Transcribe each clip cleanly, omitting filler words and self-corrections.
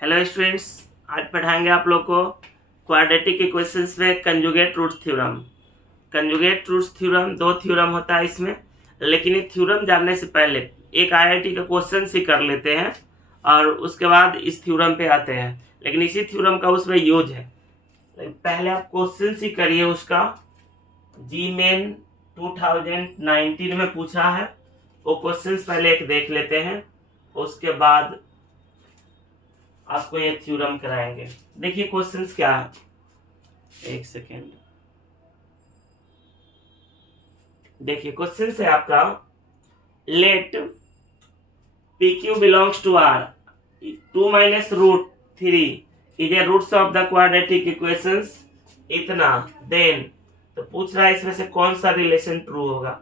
Hello students, आज पढ़ाएंगे आप लोग को क्वाड्रेटिक इक्वेशंस में conjugate root theorem. Conjugate root theorem दो थ्योरम होता है इसमें, लेकिन ये थ्योरम जानने से पहले एक आईआईटी का क्वेश्चन ही कर लेते हैं और उसके बाद इस थ्योरम पे आते हैं। लेकिन इसी थ्योरम का उसमें यूज है, लेकिन पहले आप क्वेश्चन ही करिए उसका। जी मेन 2019 में पूछा है, वो क्वेश्चन पहले एक देख लेते हैं, उसके बाद आपको ये थ्योरम कराएंगे। देखिए क्वेश्चंस क्या है, एक सेकेंड। देखिए क्वेश्चन है आपका, let P Q belongs to R, 2 minus root three is a roots of the quadratic equations इतना, देन तो पूछ रहा है इसमें से कौन सा रिलेशन ट्रू होगा।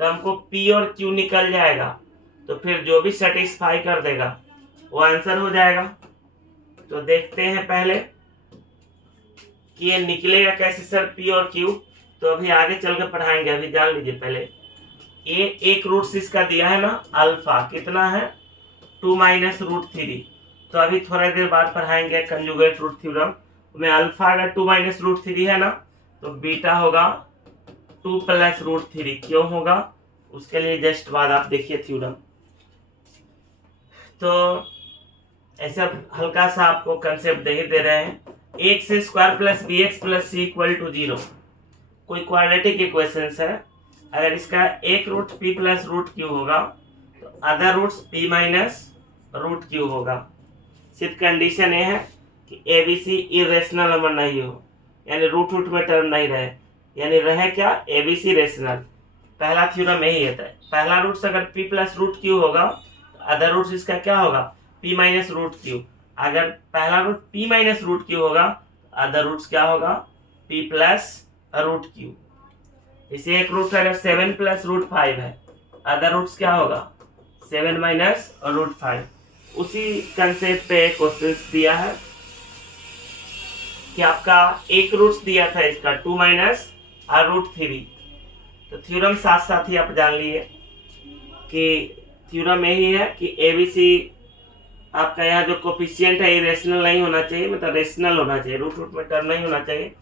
तो हमको पी और क्यू निकल जाएगा, तो फिर जो भी सेटिस्फाई कर देगा वो आंसर हो जाएगा। तो देखते हैं पहले कि ये निकलेगा कैसे सर पी और क्यू। तो अभी आगे चल के पढ़ाएंगे, अभी जान लीजिए पहले। ये एक रूट इसका दिया है ना, अल्फा कितना है 2 माइनस रूट थ्री। तो अभी थोड़ा देर बाद पढ़ाएंगे कंजुगेट रूट थ्योरम में। अल्फा अगर 2 माइनस रूट थ्री है ना, तो बीटा होगा 2 प्लस रूट थ्री। क्यों होगा उसके लिए जस्ट बाद आप देखिए थ्योरम। तो ऐसा हल्का सा आपको कंसेप्ट दे रहे हैं। X square plus B X plus C equal to 0 कोई क्वाड्रेटिक इक्वेशन है। अगर इसका एक root P plus root Q होगा तो other roots P minus root Q होगा। सिर्फ कंडीशन ये है कि A B C irrational number नहीं हो, यानी रूट रूट में टर्म नहीं रहे, यानी रहे क्या ए बी सी रेशनल। पहला थ्योरम यही है। पहला रूट्स अगर पी प्लस रूट क्यू होगा तो अदर रूट्स इसका क्या होगा पी माइनस रूट क्यू। अगर पहला root P minus root Q होगा तो अदर रूट्स क्या होगा पी प्लस रूट क्यू। इसे एक रूट अगर 7 प्लस रूट 5 है, अदर रूट्स क्या होगा 7 माइनस और रूट 5। उसी कंसेप्ट पे क्वेश्चन दिया है कि आपका एक रूट्स दिया था इसका 2 माइनस और रूट थ्री। तो थ्योरम साथ साथ ही आप जान लिए कि थ्योरम यही है कि एबीसी आपका यहाँ जो कोफिशिएंट है इरेशनल नहीं होना चाहिए, मतलब रेशनल होना चाहिए, रूट रूट में टर्म नहीं होना चाहिए।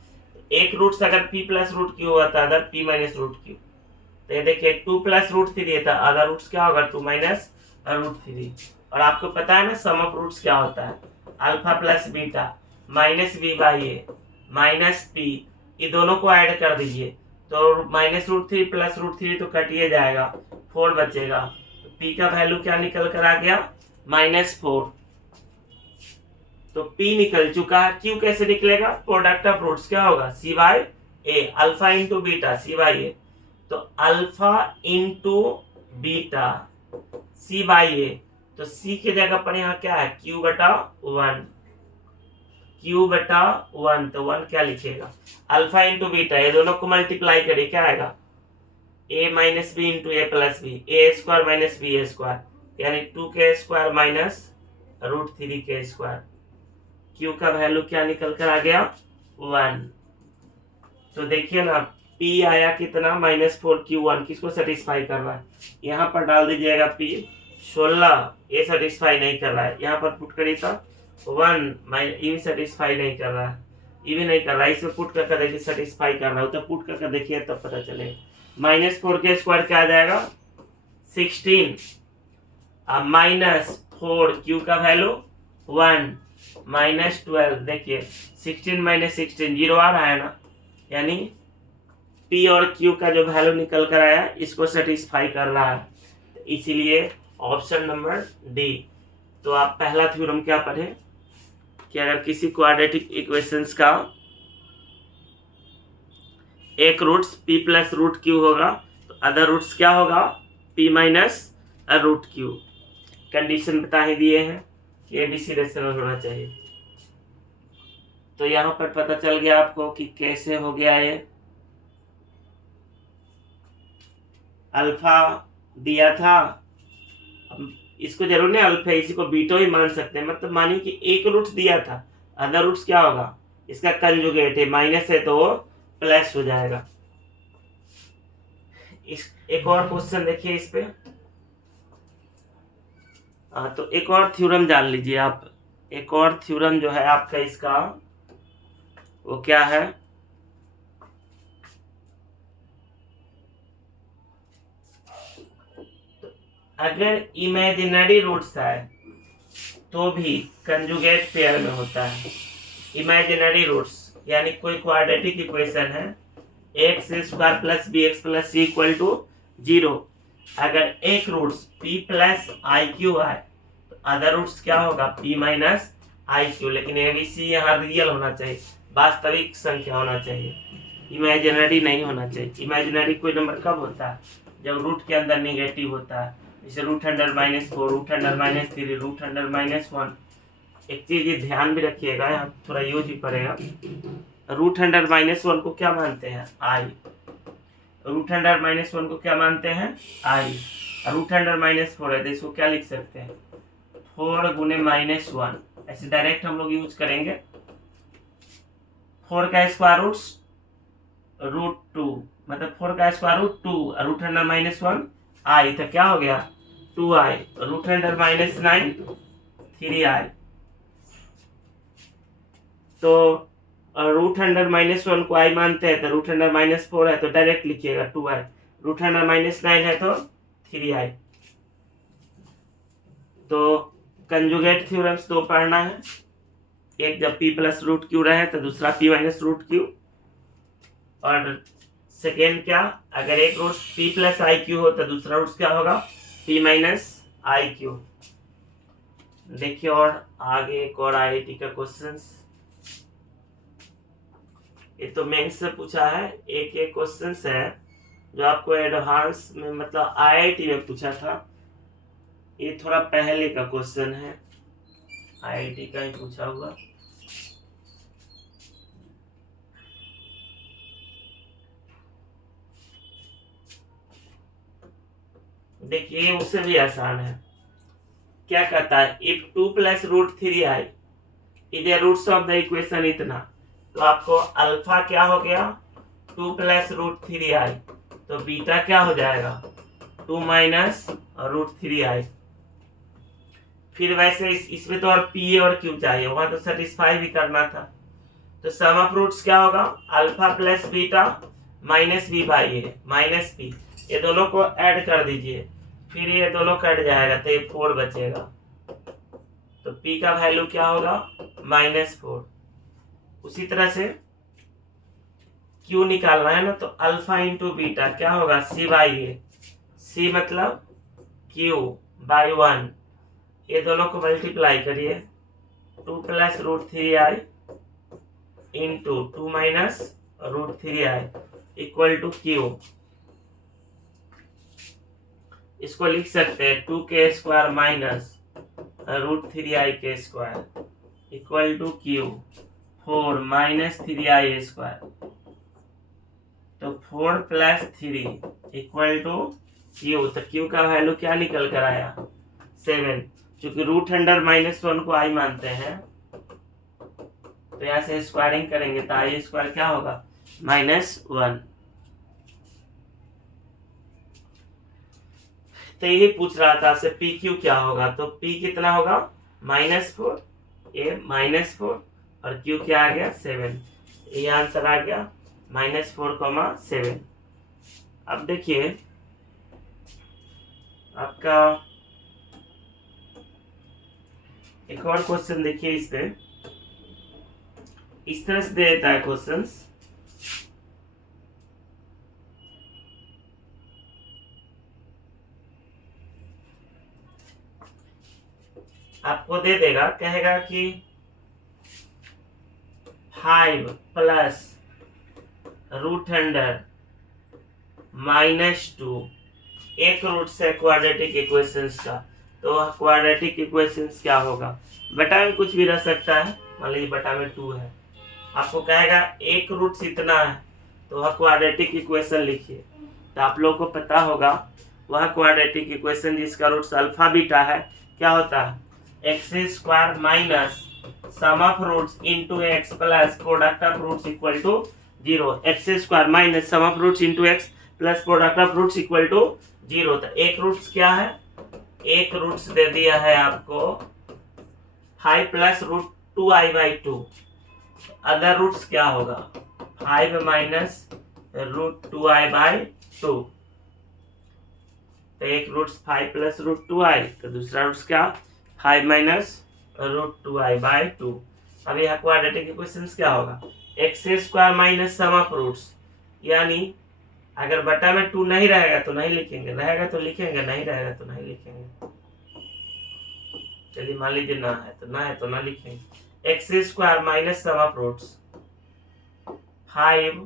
एक रूट से अगर p प्लस रूट क्यू होगा तो other p minus root Q. तो ये देखिए 2 प्लस रूट थ्री था, अदर रूट्स क्या होगा 2 माइनस रूट थ्री। और आपको पता है ना सम ऑफ रूट्स क्या होता है, alpha plus beta minus B by A minus P, ये दोनों को ऐड कर दीजिए तो minus root three plus root three तो कटिए जाएगा, 4 बचेगा। तो p का वैल्यू क्या निकल कर आ गया -4। तो P निकल चुका है। Q कैसे निकलेगा, प्रोडक्ट ऑफ रूट्स क्या होगा C by a, alpha into beta C by a. तो alpha into beta C by a, तो C की जगह पर यहाँ क्या है Q बटा 1, Q बटा 1। तो 1 क्या लिखेगा अल्फा इंटू बीटा, ये दोनों को मल्टीप्लाई करिए क्या आएगा a minus B into A plus B, A square minus B A square, यानी 2k square minus root three के स्क्वायर। Q का वैल्यू क्या निकल कर आ गया 1। तो देखिए ना P आया कितना -4Q1, किसको सेटिस्फाई कर रहा है, यहाँ पर डाल दीजिएगा P 16, ये सेटिस्फाई नहीं कर रहा है, यहाँ पर पुट करिए तो 1 ये सेटिस्फाई नहीं कर रहा है, ये भी नहीं कर रहा है, इसमें पुट करके देखिए सेटिस्फाई कर रहा है, तो पुट करके देखिए तब पता चलेगा। -4 स्क्वायर क्या आ जाएगा 16, -4 Q का वैल्यू 1 -12। देखिए 16 माइनस 16 0 आ रहा है ना, यानी P और Q का जो वैल्यू निकल कर आया इसको सेटिस्फाई कर रहा है, इसीलिए ऑप्शन नंबर डी। तो आप पहला थ्योरम क्या पढ़े कि अगर किसी क्वाड्रेटिक इक्वेशंस का एक roots P plus root Q होगा तो अदर रूट्स क्या होगा P minus root Q. Condition बता ही दिए हैं कि एबीसी रेशनल होना चाहिए। तो यहाँ पर पता चल गया आपको कि कैसे हो गया ये। अल्फा दिया था, अब इसको जरूर नहीं अल्फा, इसी को बीटा ही मान सकते हैं, मतलब मानिए कि एक रूट्स दिया था, अदर रूट्स क्या होगा इसका कंजुगेट है, माइनस है तो वो प्लस हो जाएगा। इस एक और क्वेश्चन देखिए इस पे। तो एक और थ्योरम जान लीजिए आप, एक और थ्योरम जो है आपका इसका, वो क्या है, अगर इमेजिनरी रूट्स है तो भी कंजुगेट पेयर में होता है। इमेजिनरी रूट्स यानी कोई क्वाड्रेटिक इक्वेशन है X square plus B X plus C equal to 0, अगर एक roots p plus I Q है तो अदर रूट्स क्या होगा p माइनस आई क्यू। लेकिन एबीसी यहाँ रियल होना चाहिए, वास्तविक संख्या होना चाहिए, इमेजिनरी नहीं होना चाहिए। इमेजिनरी कोई नंबर कब होता है, जब रूट के अंदर नेगेटिव होता है, जैसे √100-4, √100-3, √100-1। एक चीज ये ध्यान भी रखिएगा, यहाँ थोड़ा यूज ही पड़ेगा। √100-1 को क्या मानते हैं, आई। √100-1 को क्या मानते हैं, आई। √100-4 है तो इसको क्या लिख सकते हैं, 4 गुने -1। ऐसे डायरेक्ट हम लोग यूज करेंगे। 4 का स्क्वायर रूट √2, मतलब 4 का स्क्वायर रूट 2, √100-1 आई, तो क्या हो गया 2i। √100-9 3i। तो √100-1 को i मानते हैं तो √100-4 है तो डायरेक्ट लिखिएगा 2i। √100-9 है तो 3i। तो कंजुगेट थ्योरम्स दो पढ़ना है, एक जब p प्लस रूट क्यू रहे तो दूसरा p माइनस रूट क्यू, और सेकेंड क्या, अगर एक root p plus I Q हो तो दूसरा रूट क्या होगा p माइनस आई क्यू। देखिए और आगे एक और आईआईटी का क्वेश्चंस, ये तो मेंस से पूछा है, एक एक क्वेश्चंस है जो आपको एडवांस में मतलब आईआईटी में पूछा था। ये थोड़ा पहले का क्वेश्चन है, आईआईटी का ही पूछा हुआ। देखिए उससे भी आसान है। क्या कहता है, if 2 plus √3i is a roots of the equation इतना, तो आपको अल्फा क्या हो गया 2 प्लस √3i, तो बीटा क्या हो जाएगा 2 माइनस √3i। फिर वैसे इसमें तो और p और q चाहिए, वहां तो सेटिस्फाई भी करना था। तो सम ऑफ रूट्स क्या होगा, alpha plus beta minus b by A minus p, ये दोनों को ऐड कर दीजिए, फिर ये दोनों कट जाएगा तो ये 4 बचेगा। तो p का वैल्यू क्या होगा -4। उसी तरह से q निकालना है ना, तो अल्फा इंटू बीटा क्या होगा c बाई ए, c मतलब q बाई 1, ये दोनों को मल्टीप्लाई करिए, 2 plus √3i into 2 minus √3i equal to q। इसको लिख सकते हैं 2k² minus √3i² equal to q, 4 minus 3i²। तो 4 प्लस 3 इक्वल टू q, तो q का वैल्यू क्या निकल कर आया 7। चूंकि √100-1 को i मानते हैं तो यहाँ से स्क्वायरिंग करेंगे तो i² क्या होगा -1। तो यही पूछ रहा था आपसे PQ क्या होगा, तो P कितना होगा -4, A -4 और Q क्या आ गया 7, ये आंसर आ गया -4, 7। अब देखिए आपका एक और क्वेश्चन, देखिए इस पे इस तरह से दे देता है क्वेश्चंस। आपको दे देगा, कहेगा कि 5 प्लस √100 -2 एक रूट से क्वाड्रेटिक इक्वेशंस का, तो क्वाड्रेटिक इक्वेशंस क्या होगा, बटा में कुछ भी रह सकता है, मान लीजिए बटा में 2 है, आपको कहेगा एक रूट इतना है तो वह क्वाड्रेटिक इक्वेशन लिखिए। तो आप लोगों को पता होगा वह क्वाड्रेटिक इक्वेशन जिसका रूट्स अल्फा बीटा है क्या होता है, x² minus sum of roots into x plus product of roots equal to 0। x² minus sum of roots into x plus product of roots equal to 0। तो एक roots क्या है, एक रूट्स दे दिया है आपको 5 plus root 2i/2। Other roots क्या होगा? 5 माइनस रूट 2i/2। तो एक रूट्स 5 प्लस रूट 2i, तो दूसरा रूट्स क्या? 5 माइनस रूट 2i/2। अब यहाँ क्वाड्रेटिक इक्वेशन क्या होगा? X square minus sum of roots, यानी अगर बटा में 2 नहीं रहेगा तो नहीं लिखेंगे, रहेगा तो लिखेंगे, नहीं रहेगा तो नहीं लिखेंगे। चलिए मान लीजिए ना है तो ना लिखेंगे। X square minus sum of roots 5,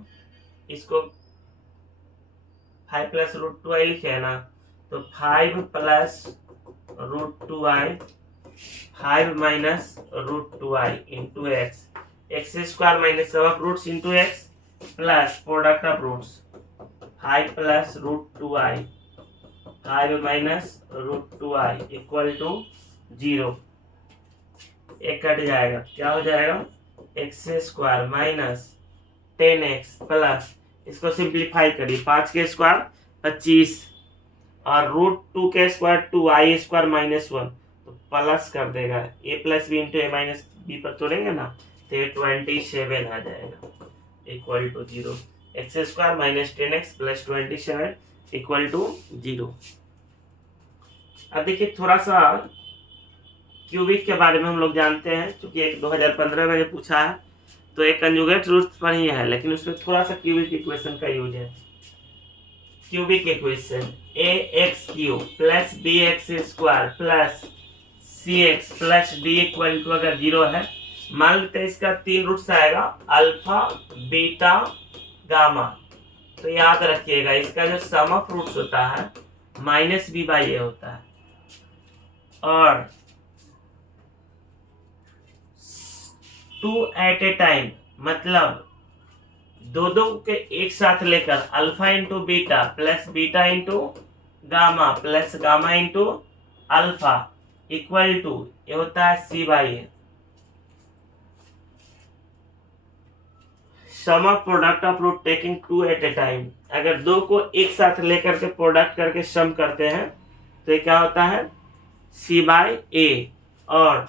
इसको 5 प्लस रूट 2i लिखे है ना, तो 5 plus root 2i, 5 minus root 2i into X, X square minus sum of roots into X plus product of roots 5 plus root 2i, 5 minus root 2i equal to 0। एक कट जाएगा, क्या हो जाएगा? X square minus 10x plus, इसको simplify करिए, 5 के square 25 और रूट 2 के स्क्वायर 2i स्क्वायर माइनस 1, तो प्लस कर देगा a plus B into A minus B पर तोड़ेंगे ना, तो ये 27 आ जाएगा equal to 0। X square minus 10x plus 27 equal to 0। अब देखिए थोड़ा सा क्यूबिक के बारे में हम लोग जानते हैं, क्योंकि एक 2015 में पूछा है, तो एक कंजुगेट रूट पर ही है, लेकिन उसमें थोड़ा सा क्यूबिक इक्वेशन का यूज है। Cubic equation ax³ plus bx square plus cx plus d equal to अगर 0 है, मान लेते हैं इसका 3 रूट्स आएगा, अल्फा, बीटा, गामा। तो याद रखिएगा इसका जो सम ऑफ रूट्स होता है माइनस b/a होता है, और 2 एट ए टाइम मतलब दो के एक साथ लेकर alpha into beta plus beta into gamma plus gamma into alpha equal to ये होता है c/a। Sum of product of root taking 2 at a time, अगर दो को एक साथ लेकर के प्रोडक्ट करके सम करते हैं तो ये क्या होता है? c/a। और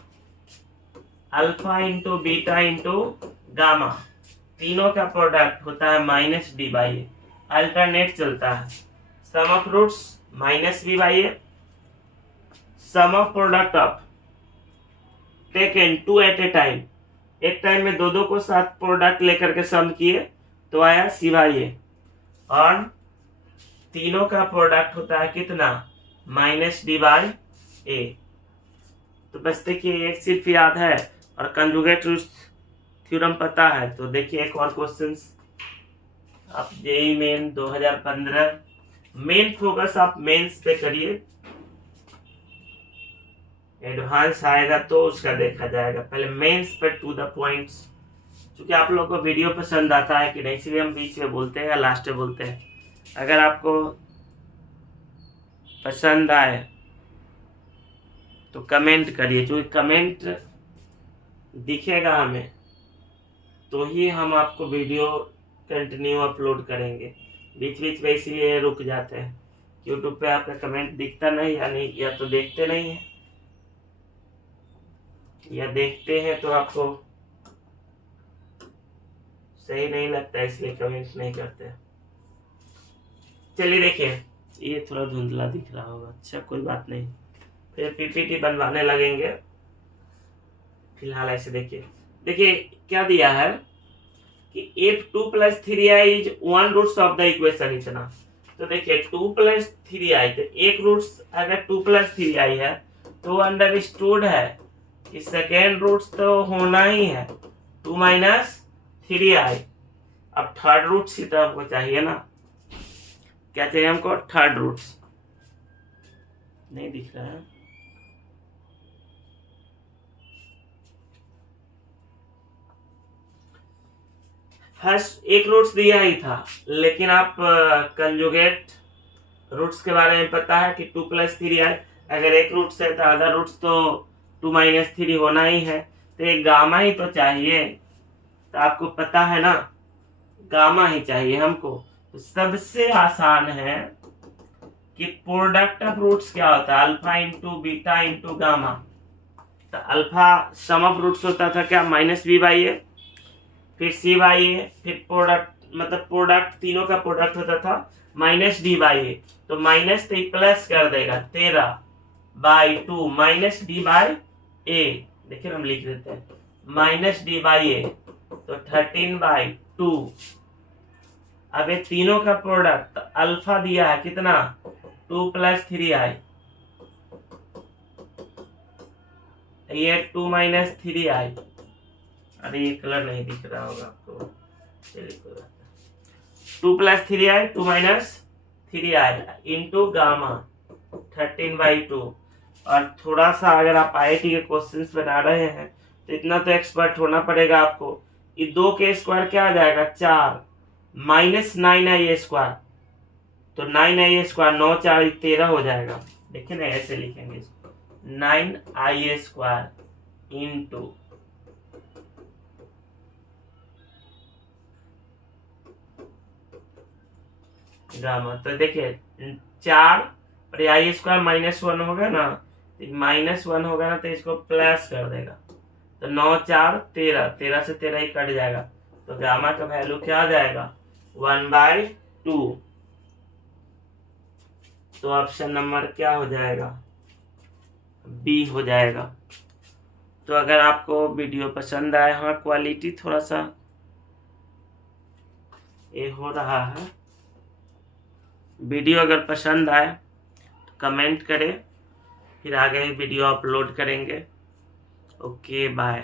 alpha into beta into gamma तीनों का प्रोडक्ट होता है माइनस d/a, अल्टरनेट चलता है। Sum of roots minus b/a, sum of product of taken 2 at a time, एक टाइम में दो को साथ प्रोडक्ट लेकर के सम किए तो आया c/a, और तीनों का प्रोडक्ट होता है कितना? Minus d/a। तो बस देखिए एक सिर्फ याद है और कंजुगेट रूट थ्योरम पता है। तो देखिए एक और क्वेश्चंस, आप जेईई मेन 2015 मेन फोकस आप मेंस पे करिए, एडवांस आएगा तो उसका देखा जाएगा, पहले मेंस पे टू द पॉइंट्स। क्योंकि आप लोगों को वीडियो पसंद आता है कि नहीं, इसलिए हम बीच में बोलते हैं या लास्ट में बोलते हैं। अगर आपको पसंद आए तो कमेंट करिए, क्योंकि कमेंट दिखेगा हमें तो ही हम आपको वीडियो कंटिन्यू अपलोड करेंगे। बीच बीच में इसीलिए रुक जाते हैं, यूट्यूब पे आपका कमेंट दिखता नहीं, यानी या तो देखते नहीं है या देखते हैं तो आपको सही नहीं लगता, इसलिए कमेंट नहीं करते। चलिए देखिए, ये थोड़ा धुंधला दिख रहा होगा, अच्छा कोई बात नहीं, फिर पीपीटी बनवाने लगेंगे। फिलहाल ऐसे देखिए क्या दिया है कि f2 + 3i is 1 roots of the equation इतना। तो देखिए 2 + 3i, तो एक रूट्स अगर 2 + 3i है तो अंडरस्टूड है कि सेकेंड रूट्स तो होना ही है 2 - 3i। अब थर्ड रूट्स ही तो हमको चाहिए ना, क्या चाहिए हमको? Third roots. नहीं दिख रहा है, फर्स्ट एक रूट्स दिया ही था, लेकिन आप कंजुगेट रूट्स के बारे में पता है कि 2 + 3i, अगर एक रूट्स है तो अदर रूट्स तो 2 - 3 होना ही है, तो एक गामा ही तो चाहिए। तो आपको पता है ना, गामा ही चाहिए हमको। तो सबसे आसान है कि प्रोडक्ट ऑफ रूट्स क्या होता है? Alpha into beta into gamma. तो अल्फा सम ऑफ रूट्स होता था क्या, माइनस बी बाई ए, फिर सी बाई ए, फिर प्रोडक्ट मतलब प्रोडक्ट तीनों का प्रोडक्ट होता था माइनस डी बाई ए, तो माइनस से प्लस कर देगा 13/2 माइनस डी बाई ए, देखिए हम लिख देते हैं माइनस डी बाई ए, तो 13/2। अब ये तीनों का प्रोडक्ट अल्फा दिया है कितना 2 + 3i, ये 2 - 3i, अरे ये कलर नहीं दिख रहा होगा आपको, चलिए कोई बात नहीं, 2 + 3i 2 - 3i इंटू गामा 13/2। और थोड़ा सा अगर आप IIT के क्वेश्चंस बना रहे हैं तो इतना तो एक्सपर्ट होना पड़ेगा आपको, ये 2 के स्क्वायर क्या आ जाएगा 4 माइनस 9i², तो 9i², 9 4 13 हो जाएगा। देखिए ना ऐसे लिखेंगे इसको 9i² इंटू गामा, तो देखिए 4 और i² -1 होगा ना, -1 होगा ना तो इसको प्लस कर देगा, तो 9 4 13, 13 से 13 ही कट जाएगा, तो गामा का वैल्यू क्या आ जाएगा 1/2। तो ऑप्शन नंबर क्या हो जाएगा, बी हो जाएगा। तो अगर आपको वीडियो पसंद आए, हाँ क्वालिटी थोड़ा सा ये हो रहा है, वीडियो अगर पसंद आए तो कमेंट करें, फिर आगे वीडियो अपलोड करेंगे। Okay bye.